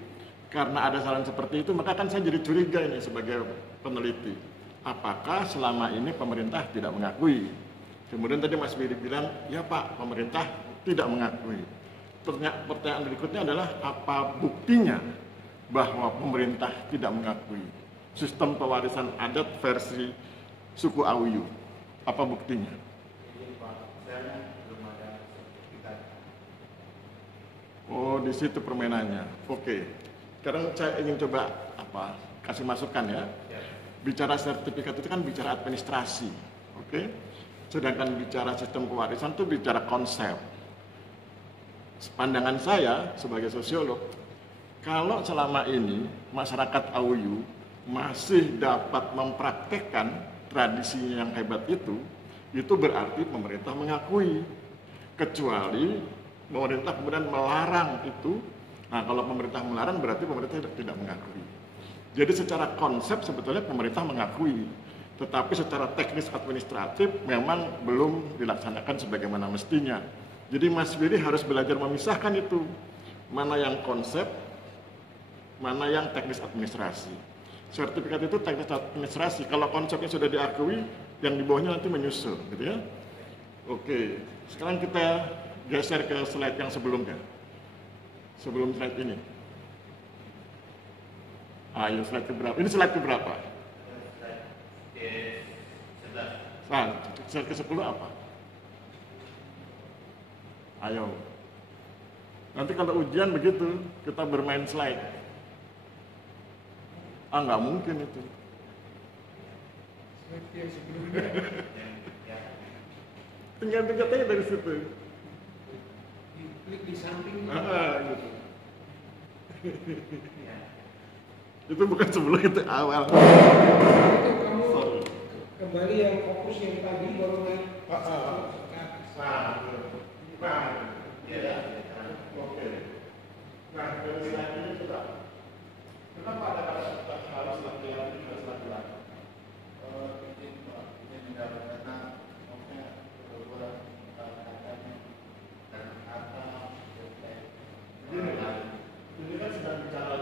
Karena ada saran seperti itu, maka kan saya jadi curiga ini sebagai peneliti. Apakah selama ini pemerintah tidak mengakui? Kemudian tadi Mas Willy bilang, ya Pak, pemerintah tidak mengakui. Pertanyaan berikutnya adalah, apa buktinya bahwa pemerintah tidak mengakui sistem pewarisan adat versi suku Awuyu? Apa buktinya? Oh, di situ permainannya. Oke. Sekarang saya ingin coba kasih masukan ya. Bicara sertifikat itu kan bicara administrasi, oke? Sedangkan bicara sistem pewarisan itu bicara konsep. Pandangan saya sebagai sosiolog, kalau selama ini masyarakat Awuyu masih dapat mempraktekkan tradisinya yang hebat itu berarti pemerintah mengakui. Kecuali pemerintah kemudian melarang itu. Nah, kalau pemerintah melarang berarti pemerintah tidak mengakui. Jadi secara konsep sebetulnya pemerintah mengakui, tetapi secara teknis administratif memang belum dilaksanakan sebagaimana mestinya. Jadi Mas Willy harus belajar memisahkan itu, mana yang konsep, mana yang teknis administrasi. Sertifikat itu teknis administrasi. Kalau konsepnya sudah diakui, yang di bawahnya nanti menyusul, gitu ya. Oke, sekarang kita geser ke slide yang sebelumnya. Sebelum slide ini. Ayo slide keberapa? Ini slide keberapa? Nah, slide ke-10 apa? Ayo. Nanti kalau ujian begitu, kita bermain slide. Nggak mungkin itu. Slide yang sebelumnya Tinggal aja dari situ. klik di samping. Gitu. Itu bukan sebelum, itu awal. Itu kamu kembali yang fokus yang tadi baru naik. Oke. Nah, dari slide ini coba. Kenapa ada kata harus laki-laki, harus laki-laki? Ini kan sedang bicara,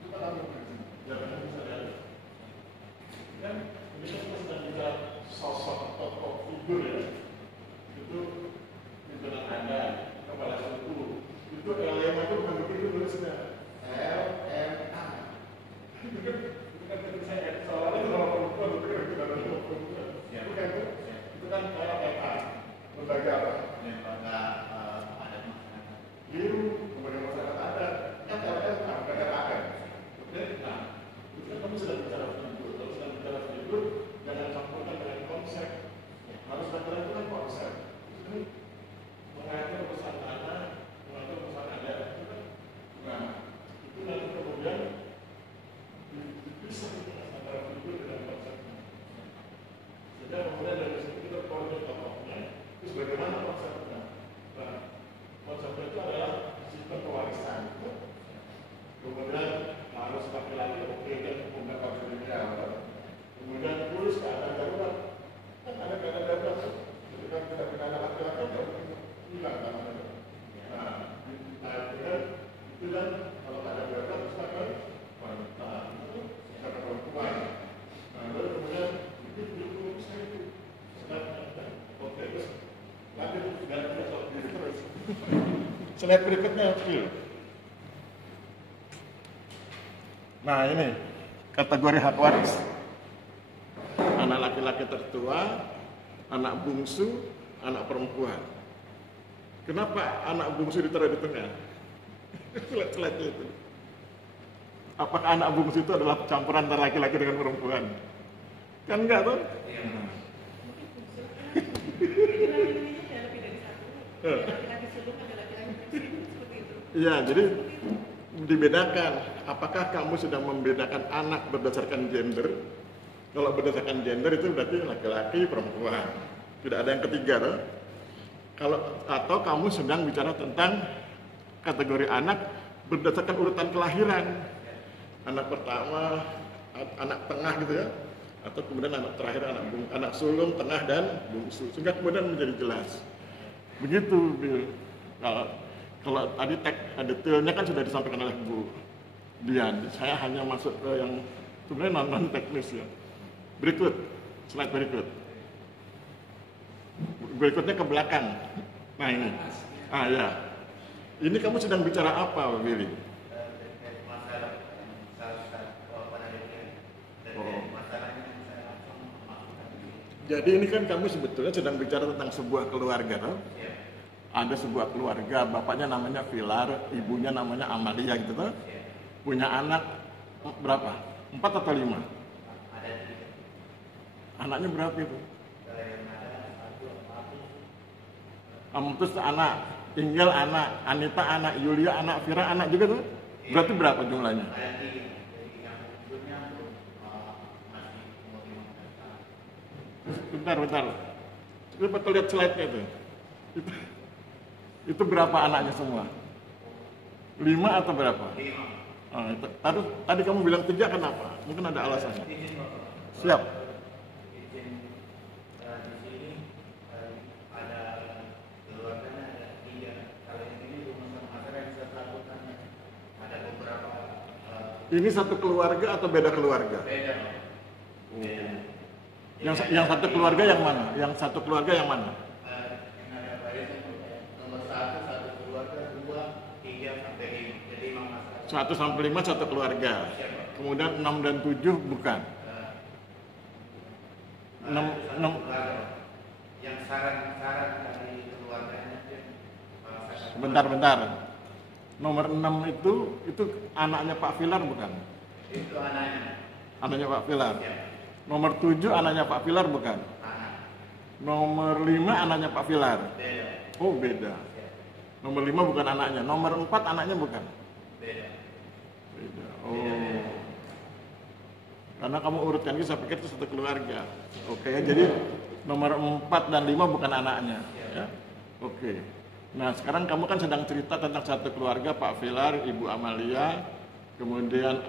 kita kamu jangan bisa lihat. Kan ini kan kita sedang bicara sosok tokoh figur ya. Itu pimpinan Anda, kepala suku. Itu LMA itu bukan begitu tulisnya. LMA. Itu kan ketika saya soalnya itu nama perempuan, itu kan kita nama perempuan. Itu kan itu kan LMA. Lembaga apa? Lembaga adat masyarakat. Biru, lembaga masyarakat adat. Kan LMA, lembaga adat. Oke, nah, itu kan kamu sudah bicara figur. Kalau sudah bicara figur, jangan campurkan dengan konsep. Harus laki-laki itu kan konsep. Itu mengatur pesan tanah, mengatur pesan adat. Nah, itu nanti kemudian dipisah antara figur dengan konsepnya. Sehingga kemudian dari situ kita koordinat tokohnya, terus bagaimana konsepnya. Nah, konsepnya itu adalah sistem pewarisan. Kemudian harus laki-laki oke dan menggunakan dirinya. Kemudian tulis keadaan darurat. Kan ada keadaan darurat. Ketika kita kena laki-laki, hilang namanya. Nah, itu kan kalau ada darurat bisa kan wanita, bisa kan perempuan. Nah, lalu kemudian itu bisa itu. Oke, terus lanjut terus. Slide berikutnya, Phil. Nah, ini kategori hak waris. Anak laki-laki tertua, anak bungsu, anak perempuan. Kenapa anak bungsu ditaruh di tengah? Slide itu. Apakah anak bungsu itu adalah campuran antara laki-laki dengan perempuan? Kan enggak tuh? Iya, jadi dibedakan. Apakah kamu sudah membedakan anak berdasarkan gender? Kalau berdasarkan gender itu berarti laki-laki, perempuan. Tidak ada yang ketiga, toh? Atau kamu sedang bicara tentang kategori anak berdasarkan urutan kelahiran. Anak pertama, anak tengah gitu ya. Atau kemudian anak terakhir, anak sulung, tengah, dan bungsu. Sehingga kemudian menjadi jelas. Begitu, Bill. Kalau tadi detailnya kan sudah disampaikan oleh Bu Dian. Saya hanya masuk ke yang sebenarnya non teknis ya. Berikut, slide berikut. Berikutnya ke belakang. Nah ini. Ya. Ini kamu sedang bicara apa, Willy? Jadi ini kan kamu sebetulnya sedang bicara tentang sebuah keluarga, toh? Ada sebuah keluarga, bapaknya namanya Pilar, ibunya namanya Amalia gitu toh. Punya anak berapa? 4 atau 5? Anaknya berapa itu? Terus anak, Inggil anak, Anita anak, Yulia anak, Vira anak juga tuh? Berarti berapa jumlahnya? Bentar. Coba lihat slide-nya itu. Itu berapa anaknya semua? 5 atau berapa? 5. Tadi kamu bilang 3 kenapa? Mungkin ada alasannya. Siap. Ini satu keluarga atau beda keluarga? Beda, Pak. Beda. Yang satu keluarga yang mana? Yang satu keluarga yang mana? Yang ada barisan nomor 1, satu keluarga, 2, 3 sampai 5. Jadi 5 masalah. 1 sampai 5 satu keluarga. Kemudian 6 dan 7 bukan. 6 yang saran-saran dari keluarganya Bentar. Nomor 6 itu anaknya Pak Filar bukan? itu anaknya. Anaknya Pak Filar. Ya. Nomor 7 anaknya Pak Filar bukan? Anak. Nomor 5 anaknya Pak Filar. Beda. Oh, beda. Ya. Nomor 5 bukan anaknya. Nomor 4 anaknya bukan? Beda. Beda. Oh. Karena kamu urutkan itu, saya pikir itu satu keluarga. Oke, jadi nomor 4 dan 5 bukan anaknya. Ya? Oke. Nah, sekarang kamu kan sedang cerita tentang satu keluarga, Pak Filar, Ibu Amalia, kemudian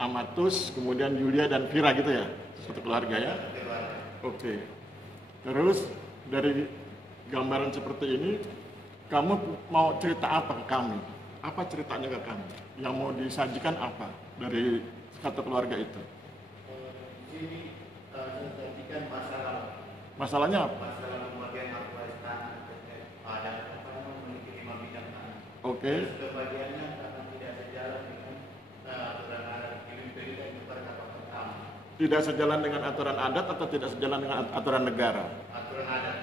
Amatus, kemudian Yulia dan Vira gitu ya? Satu keluarga ya? Oke. Terus dari gambaran seperti ini, kamu mau cerita apa ke kami? Apa ceritanya ke kami? Yang mau disajikan apa dari satu keluarga itu? Di sini saya sajikan masalah. Masalahnya apa? Masalah pembagian hak waris tanah. Ada memiliki 5 bidang tanah. Oke. Sebagiannya karena tidak sejalan dengan aturan adat yang diberikan kepada kakak pertama. Tidak sejalan dengan aturan adat atau tidak sejalan dengan aturan negara? Aturan adat.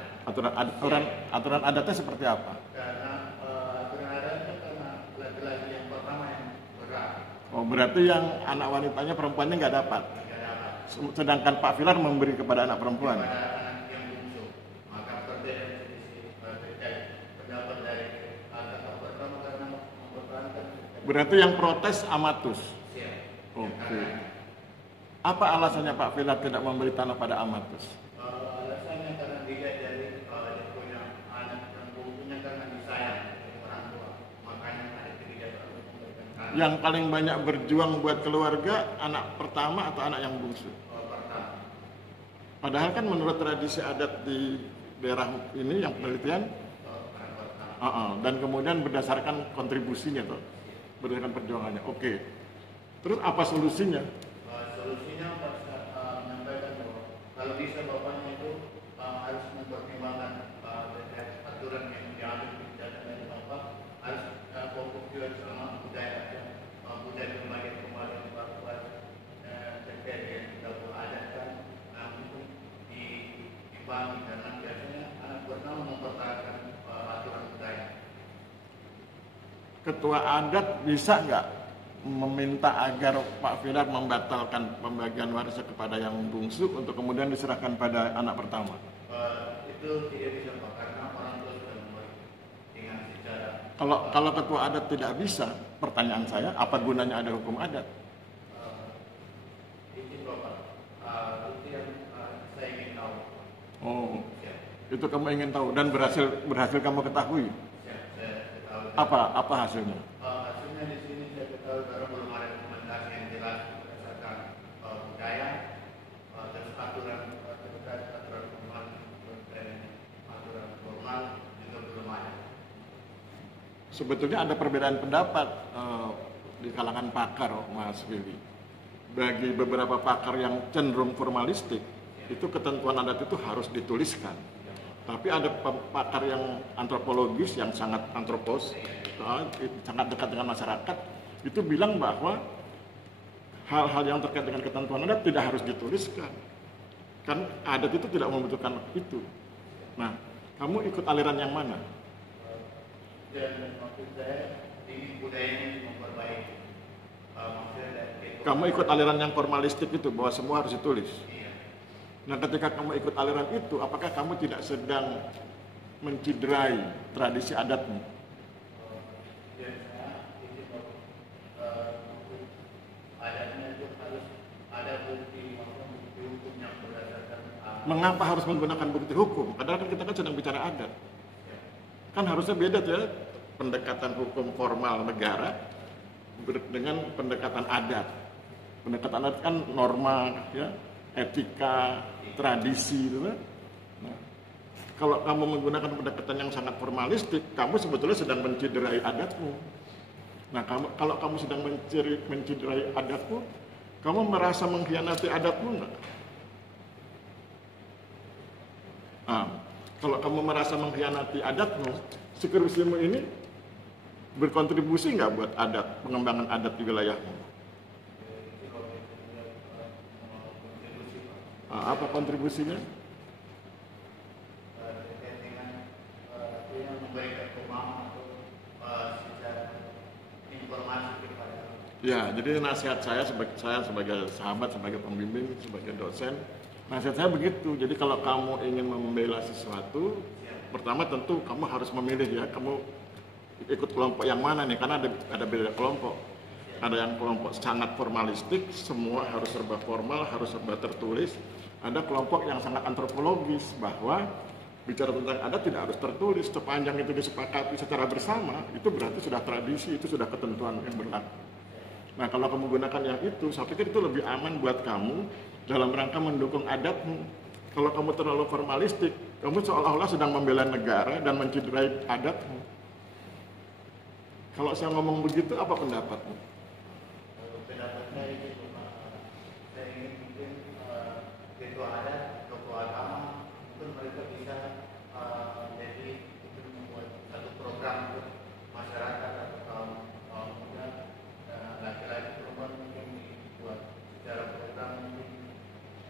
Aturan adatnya seperti apa? Karena aturan adatnya karena laki-laki yang pertama yang berat. Oh, berarti yang anak wanitanya perempuannya nggak dapat. Tidak dapat. Sedangkan Pak Filar memberi kepada anak perempuan. Kepada anak yang bungsu. Maka perbedaan selisih terkait pendapat dari kakak pertama karena mempertahankan. Berarti yang protes Amatus. Siap. Oke. Apa alasannya Pak Filar tidak memberi tanah pada Amatus? Alasannya karena dilihat dari dia punya anak yang bungsunya karena disayang oleh orang tua. Makanya ada kebijakan untuk memberikan tanah. Yang paling banyak berjuang buat keluarga anak pertama atau anak yang bungsu? Pertama. Padahal kan menurut tradisi adat di daerah ini yang penelitian, dan kemudian berdasarkan kontribusinya tuh, berdasarkan perjuangannya. Oke. Terus apa solusinya? Solusinya menyampaikan bahwa kalau bisa bapaknya itu harus mempertimbangkan terkait aturan yang diambil kebijakan dari bapak harus fokus juga sama budaya pembagian kembali bapak terkait dengan kita adatkan itu dibagi karena biasanya anak pertama mempertahankan aturan budaya. Ketua adat bisa nggak meminta agar Pak Filar membatalkan pembagian warisnya kepada yang bungsu untuk kemudian diserahkan pada anak pertama? Itu tidak bisa Pak, karena orang tua sudah memberi dengan secara. Kalau ketua adat tidak bisa, pertanyaan saya, apa gunanya ada hukum adat? Izin Bapak, itu yang saya ingin tahu. Oh, Siap. itu kamu ingin tahu dan berhasil kamu ketahui. Siap, saya ketahui. Apa hasilnya? Hasilnya di sini saya ketahui karena belum ada dokumentasi yang jelas berdasarkan budaya dan aturan terkait aturan formal dan aturan formal juga belum ada. Sebetulnya ada perbedaan pendapat di kalangan pakar, Mas Willy. Bagi beberapa pakar yang cenderung formalistik, itu ketentuan adat itu harus dituliskan. Tapi ada pakar yang antropologis, yang sangat antropos, sangat dekat dengan masyarakat, itu bilang bahwa hal-hal yang terkait dengan ketentuan adat tidak harus dituliskan. Kan adat itu tidak membutuhkan itu. Nah, kamu ikut aliran yang mana? Dan maksud saya ini budayanya memperbaiki. Maksudnya dari Kamu ikut aliran yang formalistik itu, bahwa semua harus ditulis. Iya. Nah, ketika kamu ikut aliran itu, apakah kamu tidak sedang menciderai tradisi adatmu? Dan saya ini adatnya itu harus ada bukti hukum yang berdasarkan. Mengapa harus menggunakan bukti hukum? Padahal kan kita kan sedang bicara adat. Kan harusnya beda tuh ya, pendekatan hukum formal negara dengan pendekatan adat. Pendekatan adat kan norma, ya, etika, tradisi, gitu kan. Nah, kalau kamu menggunakan pendekatan yang sangat formalistik, kamu sebetulnya sedang menciderai adatmu. Nah, kalau kamu sedang mencederai adatmu, kamu merasa mengkhianati adatmu enggak? Nah, kalau kamu merasa mengkhianati adatmu, skripsimu ini berkontribusi nggak buat pengembangan adat di wilayahmu? Nah, apa kontribusinya? Ya, jadi nasihat saya sebagai sahabat, sebagai pembimbing, sebagai dosen, nasihat saya begitu. Jadi kalau kamu ingin membela sesuatu, pertama tentu kamu harus memilih ya, kamu ikut kelompok yang mana nih, karena ada beda kelompok. Ada yang kelompok sangat formalistik, semua harus serba formal, harus serba tertulis. Ada kelompok yang sangat antropologis, bahwa bicara tentang adat tidak harus tertulis, sepanjang itu disepakati secara bersama, itu berarti sudah tradisi, itu sudah ketentuan yang berlaku. Nah, kalau kamu gunakan yang itu, saya pikir itu lebih aman buat kamu dalam rangka mendukung adatmu. Kalau kamu terlalu formalistik, kamu seolah-olah sedang membela negara dan mencederai adatmu. Kalau saya ngomong begitu, apa pendapatmu? Pendapat saya itu, saya ingin mungkin ketua adat, tokoh agama, mungkin mereka bisa jadi membuat satu program untuk masyarakat atau kaum muda, laki-laki perempuan mungkin dibuat secara program, mungkin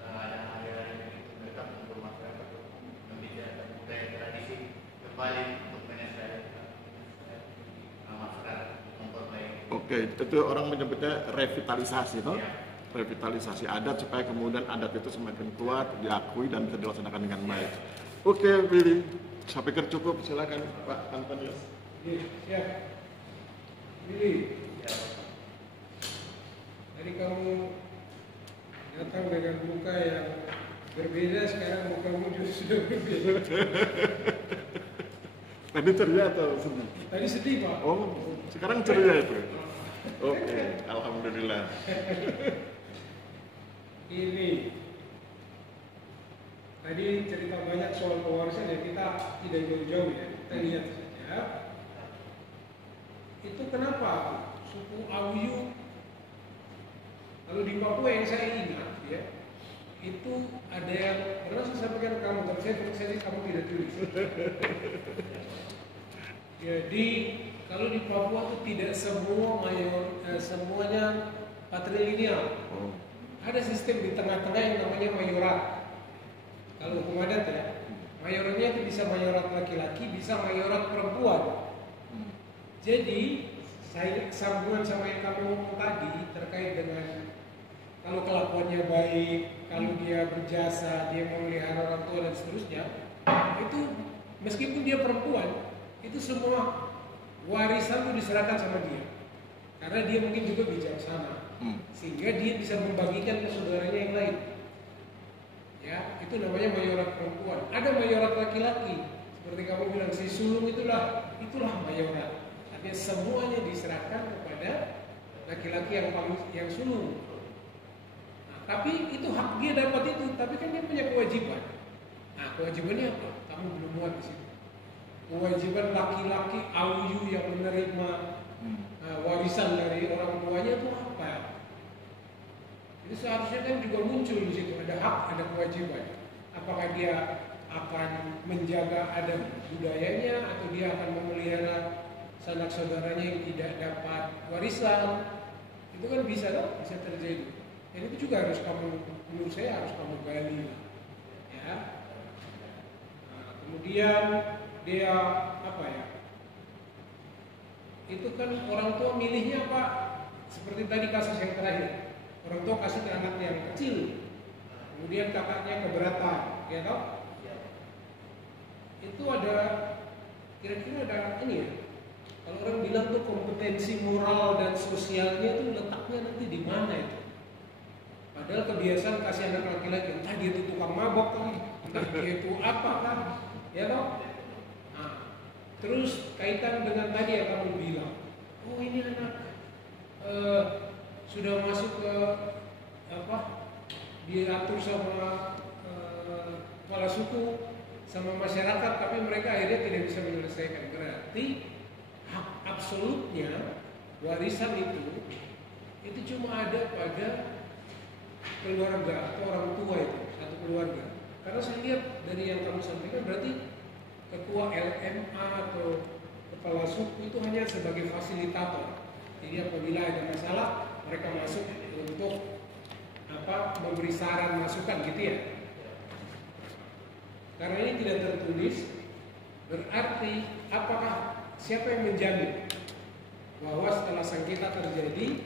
ada hari-hari begitu mereka untuk masyarakat membicarakan budaya tradisi kembali untuk menyelesaikan masyarakat memperbaiki. Oke, itu orang menyebutnya revitalisasi, toh? Revitalisasi adat supaya kemudian adat itu semakin kuat, diakui dan bisa dilaksanakan dengan baik. Oke, Billy, saya pikir cukup. Silakan Pak Antonius. Siap. Billy. Tadi kamu datang dengan muka yang berbeda, sekarang mukamu justru sudah berbeda. Tadi ceria atau sedih? Tadi sedih, Pak. Oh, sekarang ceria itu. Oke, alhamdulillah. Ini tadi cerita banyak soal pewarisan ya, kita tidak jauh-jauh ya, kita lihat saja. Itu kenapa suku Awyu, kalau di Papua yang saya ingat ya, itu ada yang pernah saya sampaikan ke kamu, tapi saya kamu tidak tulis. Jadi kalau di Papua itu tidak semuanya patrilineal. Ada sistem di tengah-tengah yang namanya mayorat. Kalau hukum adat ya, mayoratnya itu bisa mayorat laki-laki, bisa mayorat perempuan. Jadi saya sambungan sama yang kamu ngomong tadi terkait dengan kalau kelakuannya baik, kalau dia berjasa, dia memelihara orang tua dan seterusnya, itu meskipun dia perempuan, itu semua warisan itu diserahkan sama dia. Karena dia mungkin juga bijaksana, sehingga dia bisa membagikan ke saudaranya yang lain. Ya, itu namanya mayorat perempuan. Ada mayorat laki-laki, seperti kamu bilang si sulung itulah mayorat. Artinya semuanya diserahkan kepada laki-laki yang sulung. Nah, tapi itu hak dia dapat itu, tapi kan dia punya kewajiban. Nah, kewajibannya apa? Kamu belum muat di situ. Kewajiban laki-laki Awyu yang menerima warisan dari orang tuanya itu apa? Itu seharusnya kan juga muncul di situ, ada hak, ada kewajiban. Apakah dia akan menjaga adat budayanya atau dia akan memelihara sanak saudaranya yang tidak dapat warisan? Itu kan bisa terjadi. Dan itu juga harus menurut saya harus kamu gali, ya. Nah, kemudian dia apa ya? Itu kan orang tua milihnya apa? Seperti tadi kasus yang terakhir, orang tua kasih ke anaknya yang kecil, kemudian kakaknya keberatan, ya toh? Itu ada kira-kira ada ini ya. Kalau orang bilang tuh kompetensi moral dan sosialnya itu letaknya nanti di mana itu? Padahal kebiasaan kasih anak laki-laki, entah dia itu tukang mabok kan, entah dia itu apa kan, ya toh? Terus kaitan dengan tadi yang kamu bilang, oh ini anak sudah masuk ke apa? Diatur sama kepala suku, sama masyarakat, tapi mereka akhirnya tidak bisa menyelesaikan. Berarti hak absolutnya warisan itu cuma ada pada keluarga atau orang tua itu, satu keluarga. Karena saya lihat dari yang kamu sampaikan berarti ketua LMA atau kepala suku itu hanya sebagai fasilitator. Jadi apabila ada masalah mereka masuk untuk memberi saran masukan gitu ya. Karena ini tidak tertulis, berarti apakah siapa yang menjamin bahwa setelah sengketa terjadi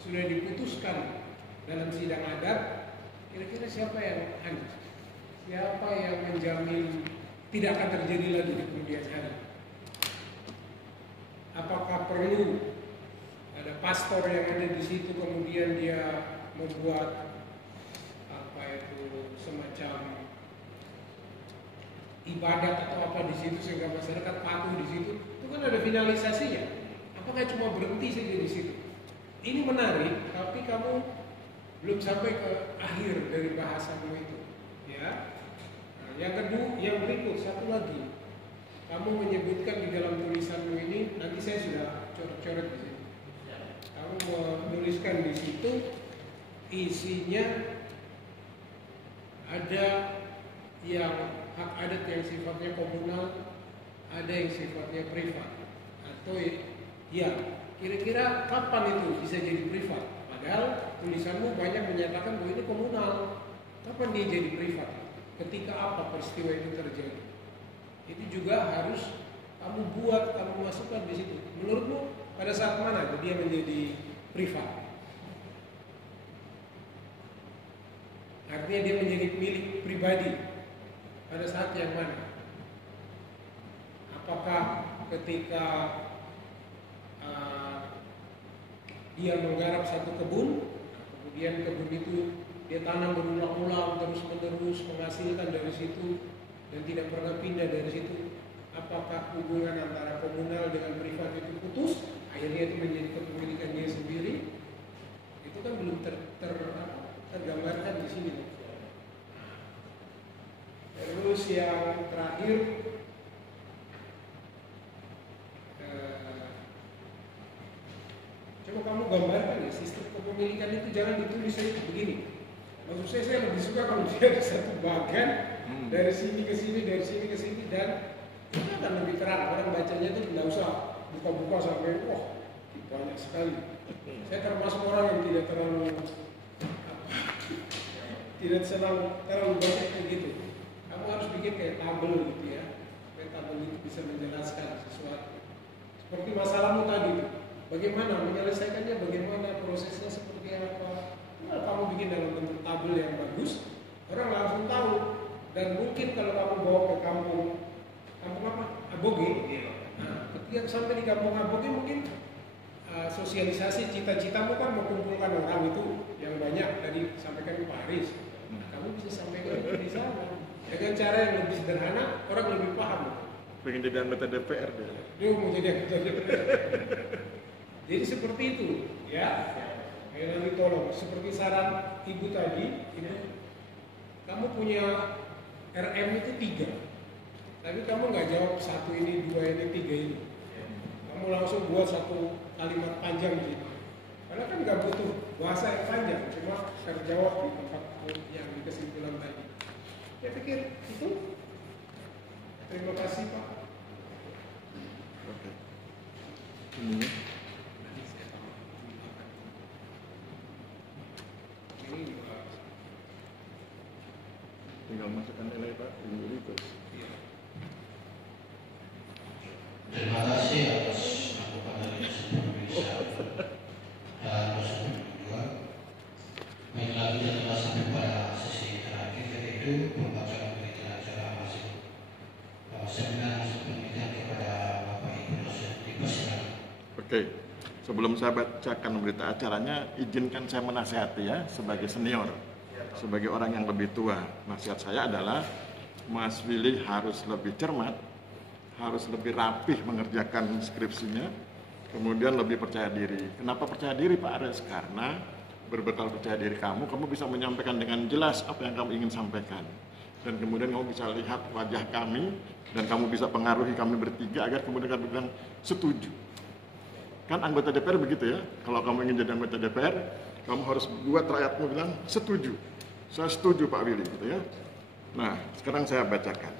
sudah diputuskan dalam sidang adat, kira-kira siapa yang menjamin tidak akan terjadi lagi di kemudian hari? Apakah perlu ada pastor yang ada di situ kemudian dia membuat semacam ibadat atau apa di situ sehingga masyarakat patuh di situ? Itu kan ada finalisasinya. Apakah cuma berhenti saja di situ? Ini menarik, tapi kamu belum sampai ke akhir dari bahasamu itu, ya. Nah, yang kedua, yang berikut satu lagi, kamu menyebutkan di dalam tulisanmu ini, nanti saya sudah coret-coret di sini. Kamu menuliskan di situ isinya ada yang hak adat yang sifatnya komunal, ada yang sifatnya privat, atau ya kira-kira kapan itu bisa jadi privat? Padahal tulisanmu banyak menyatakan bahwa ini komunal. Kapan dia jadi privat? Ketika apa peristiwa itu terjadi? Itu juga harus kamu buat, kamu masukkan di situ. Menurutmu pada saat mana dia menjadi privat? Artinya dia menjadi milik pribadi. Pada saat yang mana? Apakah ketika dia menggarap satu kebun, kemudian kebun itu dia tanam berulang-ulang terus-menerus menghasilkan dari situ dan tidak pernah pindah dari situ? Apakah hubungan antara komunal dengan privat itu putus, akhirnya itu menjadi kepemilikan dia sendiri? Itu kan belum tergambarkan di sini. Terus yang terakhir, coba kamu gambarkan ya sistem kepemilikan itu, jangan ditulis saja begini. Maksud saya lebih suka kalau dia ada satu bagian dari sini ke sini, dari sini ke sini, dan itu akan lebih terang. Orang bacanya itu tidak usah buka-buka sampai wah banyak sekali. Saya termasuk orang yang tidak terlalu terlalu banyak kayak gitu. Kamu harus bikin kayak tabel gitu ya. Kayak tabel itu bisa menjelaskan sesuatu. Seperti masalahmu tadi, bagaimana menyelesaikannya, bagaimana prosesnya seperti apa. Nah, kamu bikin dalam bentuk tabel yang bagus, orang langsung tahu. Dan mungkin kalau kamu bawa ke kampung apa? Aboge. Nah, ketika sampai di kampung Aboge mungkin sosialisasi cita-citamu kan mengumpulkan orang itu yang banyak tadi sampaikan ke Pak Aris. Kamu bisa sampaikan itu di sana dengan cara yang lebih sederhana, orang lebih paham. Pengen jadi anggota DPR deh. Dia mau jadi anggota DPR. Jadi seperti itu, ya. Ayo nanti tolong, seperti saran ibu tadi, kamu punya RM itu 3, tapi kamu nggak jawab 1 ini, 2 ini, 3 ini. Kamu langsung buat satu kalimat panjang gitu. Karena kan nggak butuh bahasa yang panjang, cuma terjawab di tempat yang di kesimpulan tadi. Saya pikir itu. Terima kasih Pak. Oke. Ini. Tinggal masukkan nilai Pak, ini itu. Terima kasih atas masukan dari sebelum bisa dan sebelum kedua. Baik lagi kita telah sampai pada sesi terakhir, yaitu pembacaan berita acara hasil seminar penelitian kepada Bapak Ibu dosen. Dipersilakan. Oke. Sebelum saya bacakan berita acaranya, izinkan saya menasihati ya sebagai senior, sebagai orang yang lebih tua. Nasihat saya adalah Mas Willy harus lebih cermat, harus lebih rapih mengerjakan skripsinya, kemudian lebih percaya diri. Kenapa percaya diri Pak Ares? Karena berbekal percaya diri kamu bisa menyampaikan dengan jelas apa yang kamu ingin sampaikan. Dan kemudian kamu bisa lihat wajah kami, dan kamu bisa pengaruhi kami bertiga agar kemudian kami bilang setuju. Kan anggota DPR begitu ya. Kalau kamu ingin jadi anggota DPR, kamu harus buat rakyatmu bilang setuju. Saya setuju Pak Willy gitu ya. Nah, sekarang saya bacakan.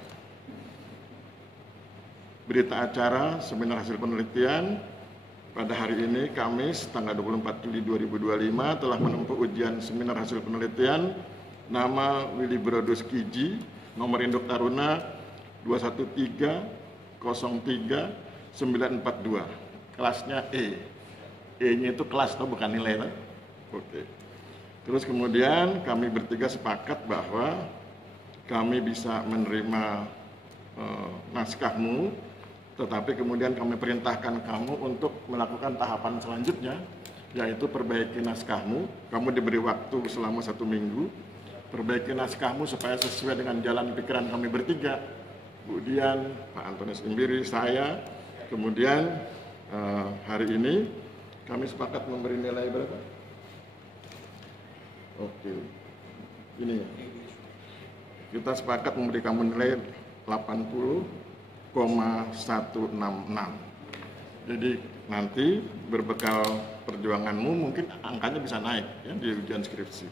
Berita acara seminar hasil penelitian pada hari ini Kamis tanggal 24 Juli 2025 telah menempuh ujian seminar hasil penelitian nama Willy Brodus Kiji, nomor induk taruna 213039942. Kelasnya E. E-nya itu kelas atau bukan nilai lah. Oke. Terus kemudian kami bertiga sepakat bahwa kami bisa menerima naskahmu, tetapi kemudian kami perintahkan kamu untuk melakukan tahapan selanjutnya, yaitu perbaiki naskahmu. Kamu diberi waktu selama 1 minggu, perbaiki naskahmu supaya sesuai dengan jalan pikiran kami bertiga, Bu Dian, Pak Antonius Imbiri, saya. Kemudian hari ini kami sepakat memberi nilai berapa? Oke, ini kita sepakat memberi kamu nilai 80,166. Jadi nanti berbekal perjuanganmu mungkin angkanya bisa naik ya di ujian skripsi.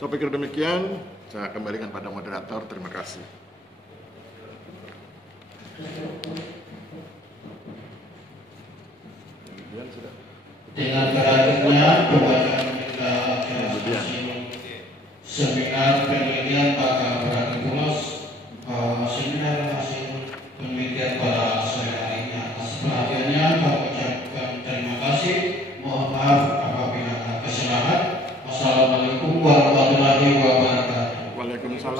Saya pikir demikian, saya kembalikan pada moderator. Terima kasih. Dengan berakhirnya pembacaan seminar penelitian pakar berani pulas, seminar hasil penelitian pada sore hari ini. Atas perhatiannya kami ucapkan terima kasih. Mohon maaf apabila ada kesalahan. Wassalamualaikum warahmatullahi wabarakatuh. Waalaikumsalam.